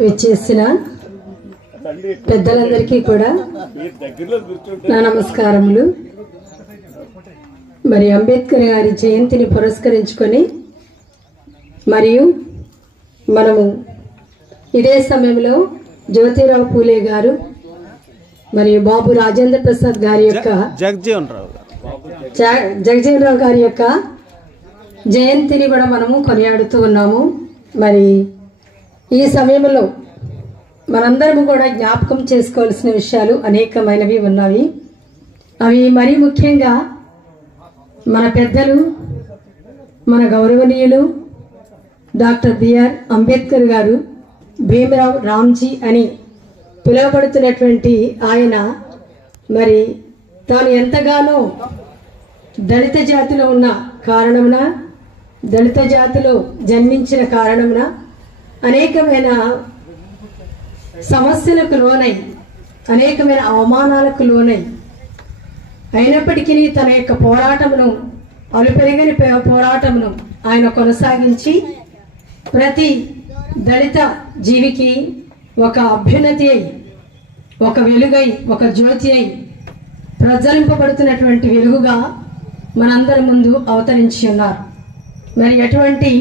విచ్చేసిన పెద్దలందరికీ కూడా నా నమస్కారములు. మరి అంబేద్కర్ గారి జయంతిని పురస్కరించుకొని మరియు మనము ఇదే సమయంలో జ్యోతిరావు పూలే గారు మరియు బాబు రాజేంద్ర ప్రసాద్ గారి యొక్క జగజీవన్ రావు గారి యొక్క జయంతిని కూడా మనము కొనియాడుతూ ఉన్నాము. మరి ఈ సమయంలో మనందరము కూడా జ్ఞాపకం చేసుకోవాల్సిన విషయాలు అనేకమైనవి ఉన్నవి. అవి మరీ ముఖ్యంగా మన పెద్దలు, మన గౌరవనీయులు డాక్టర్ బిఆర్ అంబేద్కర్ గారు, భీమరావ్ రామ్జీ అని పిలువబడుతున్నటువంటి ఆయన మరి తాను ఎంతగానో దళిత జాతిలో ఉన్న కారణమున, దళిత జాతిలో జన్మించిన కారణమున అనేకమైన సమస్యలకు లోనై, అనేకమైన అవమానాలకు లోనై అయినప్పటికీ తన యొక్క పోరాటమును, అలుపెరగని పోరాటమును ఆయన కొనసాగించి ప్రతి దళిత జీవికి ఒక అభ్యున్నతి అయి, ఒక వెలుగై, ఒక జ్యోతి అయి ప్రజ్వలింపబడుతున్నటువంటి వెలుగుగా మనందరి ముందు అవతరించి ఉన్నారు. మరి అటువంటి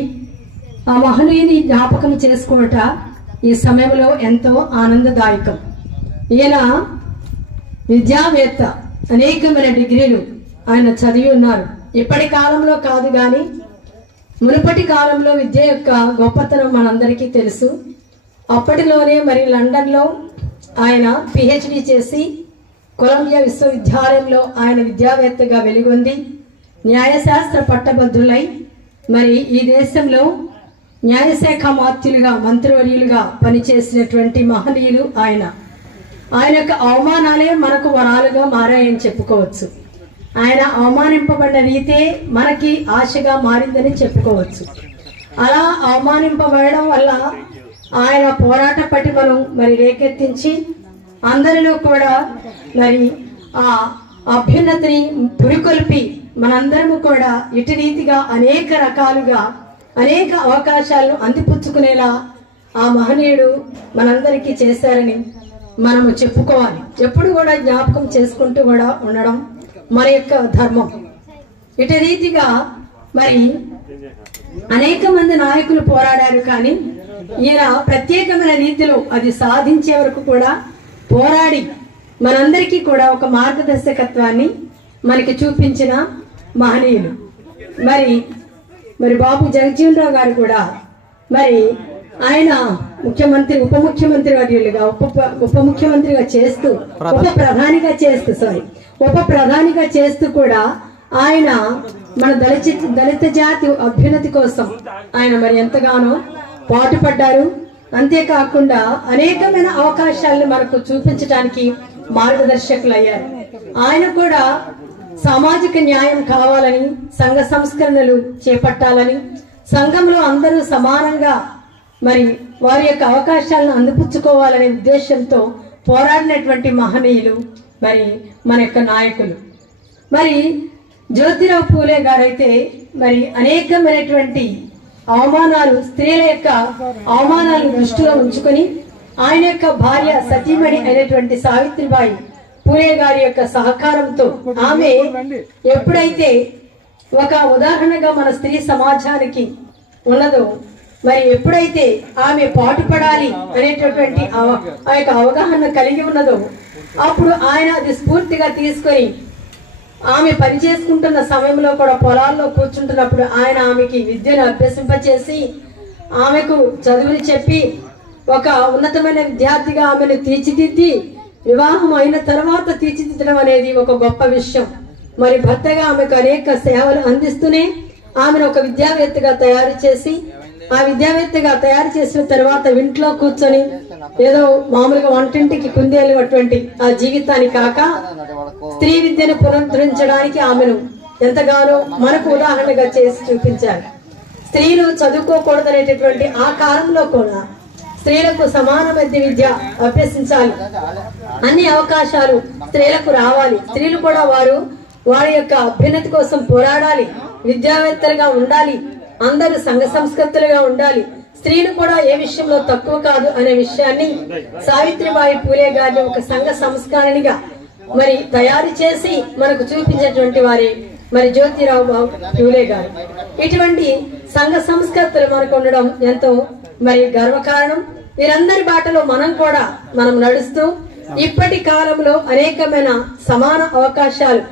ఆ మహనీయుని జ్ఞాపకం చేసుకోవట ఈ సమయంలో ఎంతో ఆనందదాయకం. ఈయన విద్యావేత్త, అనేకమైన డిగ్రీలు ఆయన చదివి ఉన్నారు. ఇప్పటి కాలంలో కాదు కానీ మునుపటి కాలంలో విద్య యొక్క గొప్పతనం మనందరికీ తెలుసు. అప్పటిలోనే మరి లండన్లో ఆయన పిహెచ్డి చేసి కొలంబియా విశ్వవిద్యాలయంలో ఆయన విద్యావేత్తగా వెలుగొంది న్యాయశాస్త్ర పట్టభద్రులై మరి ఈ దేశంలో న్యాయశాఖ మాత్యులుగా, మంత్రివర్యులుగా పనిచేసినటువంటి మహనీయులు ఆయన. ఆయన యొక్క అవమానాలే మనకు వరాలుగా మారాయని చెప్పుకోవచ్చు. ఆయన అవమానింపబడిన రీతే మనకి ఆశగా మారిందని చెప్పుకోవచ్చు. అలా అవమానింపబడడం వల్ల ఆయన పోరాట పటిమను మరి రేకెత్తించి అందరిలో కూడా మరి ఆ అభ్యున్నతిని పురికొల్పి మనందరము కూడా ఇటు రీతిగా అనేక రకాలుగా అనేక అవకాశాలను అందిపుచ్చుకునేలా ఆ మహనీయుడు మనందరికీ చేశారని మనము చెప్పుకోవాలి. ఎప్పుడు కూడా జ్ఞాపకం చేసుకుంటూ కూడా ఉండడం మన యొక్క ధర్మం. ఇటు రీతిగా మరి అనేక మంది నాయకులు పోరాడారు, కానీ ఈయన ప్రత్యేకమైన రీతిలో అది సాధించే వరకు కూడా పోరాడి మనందరికీ కూడా ఒక మార్గదర్శకత్వాన్ని మనకి చూపించిన మహనీయులు. మరి మరి బాబు జగజీవన్ రావు గారు కూడా మరి ఆయన ముఖ్యమంత్రి, ఉప ముఖ్యమంత్రి వర్యులుగా, ఉప ముఖ్యమంత్రిగా చేస్తూ, ఉప ప్రధానిగా చేస్తూ కూడా ఆయన మన దళిత జాతి అభ్యున్నతి కోసం ఆయన మరి ఎంతగానో పాటుపడ్డారు. అంతేకాకుండా అనేకమైన అవకాశాలను మనకు చూపించడానికి మార్గదర్శకులు అయ్యారు. ఆయన కూడా సామాజిక న్యాయం కావాలని, సంఘ సంస్కరణలు చేపట్టాలని, సంఘంలో అందరూ సమానంగా మరి వారి యొక్క అవకాశాలను అందిపుచ్చుకోవాలనే ఉద్దేశంతో పోరాడినటువంటి మహనీయులు మరి మన యొక్క నాయకులు. మరి జ్యోతిరావు పూలే గారైతే మరి అనేకమైనటువంటి అవమానాలు, స్త్రీల యొక్క అవమానాలు దృష్టిలో ఉంచుకొని ఆయన యొక్క భార్య సతీమణి అయినటువంటి సావిత్రిబాయి పూలే గారి యొక్క సహకారంతో ఆమె ఎప్పుడైతే ఒక ఉదాహరణగా మన స్త్రీ సమాజానికి ఉన్నదో, మరి ఎప్పుడైతే ఆమె పాటుపడాలి అనేటటువంటి ఆ యొక్క అవగాహన కలిగి ఉన్నదో, అప్పుడు ఆయన అది స్ఫూర్తిగా తీసుకొని ఆమె పనిచేసుకుంటున్న సమయంలో కూడా పొలాల్లో కూర్చుంటున్నప్పుడు ఆయన ఆమెకి విద్యను అభ్యసింపచేసి ఆమెకు చదువుని చెప్పి ఒక ఉన్నతమైన విద్యార్థిగా ఆమెను తీర్చిదిద్ది వివాహం అయిన తర్వాత తీర్చిదిద్దడం అనేది ఒక గొప్ప విషయం. మరి భర్తగా ఆమెకు అనేక సేవలు అందిస్తూనే ఆమెను ఒక విద్యావేత్తగా తయారు చేసి, ఆ విద్యావేత్తగా తయారు చేసిన తర్వాత ఇంట్లో కూర్చొని ఏదో మామూలుగా వంటింటికి కుందేళ్ళటువంటి ఆ జీవితాన్ని కాక స్త్రీ విద్యను పునరుద్ధరించడానికి ఆమెను ఎంతగానో మనకు ఉదాహరణగా చేసి చూపించారు. స్త్రీలు చదువుకోకూడదనేటటువంటి ఆ కాలంలో కూడా స్త్రీలకు సమానమైన విద్య అభ్యసించాలి, అన్ని అవకాశాలు స్త్రీలకు రావాలి, స్త్రీలు కూడా వారి యొక్క అభ్యున్నతి కోసం పోరాడాలి, విద్యావేత్తలుగా ఉండాలి, అందరూ సంఘ సంస్కృతులుగా ఉండాలి, స్త్రీలు కూడా ఏ విషయంలో తక్కువ కాదు అనే విషయాన్ని సావిత్రిబాయి పూలే గారిని ఒక సంఘ సంస్కరణిగా మరి తయారు చేసి మనకు చూపించేటువంటి వారి మరి జ్యోతిరావు పూలే గారు. ఇటువంటి సంఘ సంస్కర్తలు మనకు ఉండడం ఎంతో మరి గర్వకారణం. వీరందరి బాటలో మనం నడుస్తూ ఇప్పటి కాలంలో అనేకమైన సమాన అవకాశాలు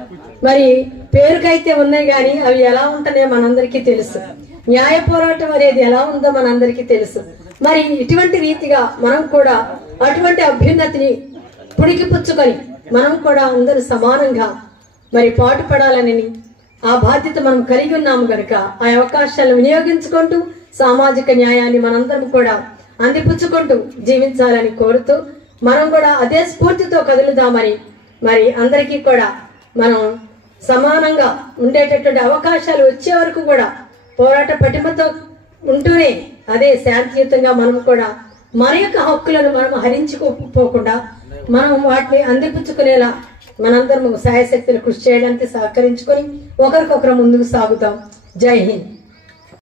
మరి పేరుకైతే ఉన్నాయి గాని అవి ఎలా ఉంటున్నాయో మనందరికీ తెలుసు. న్యాయ పోరాటం అనేది ఎలా ఉందో మనందరికీ తెలుసు. మరి ఇటువంటి రీతిగా మనం కూడా అటువంటి అభ్యున్నతిని పుణికిపుచ్చుకొని మనం కూడా అందరూ సమానంగా మరి పాటుపడాలని ఆ బాధ్యత మనం కలిగి ఉన్నాము గనుక ఆ అవకాశాలను వినియోగించుకుంటూ సామాజిక న్యాయాన్ని మనందరం కూడా అందిపుచ్చుకుంటూ జీవించాలని కోరుతూ మనం కూడా అదే స్ఫూర్తితో కదులుదామని మరి అందరికీ కూడా మనం సమానంగా ఉండేటటువంటి అవకాశాలు వచ్చే వరకు కూడా పోరాట పటిమతో ఉంటూనే అదే శాంతియుతంగా మనం కూడా మన యొక్క హక్కులను మనం హరించుకోపోకుండా మనం వాటిని అందిపుచ్చుకునేలా మనందరం శాయశక్తులు కృషి చేయడానికి సహకరించుకొని ఒకరికొకరు ముందుకు సాగుతాం. జై హింద్.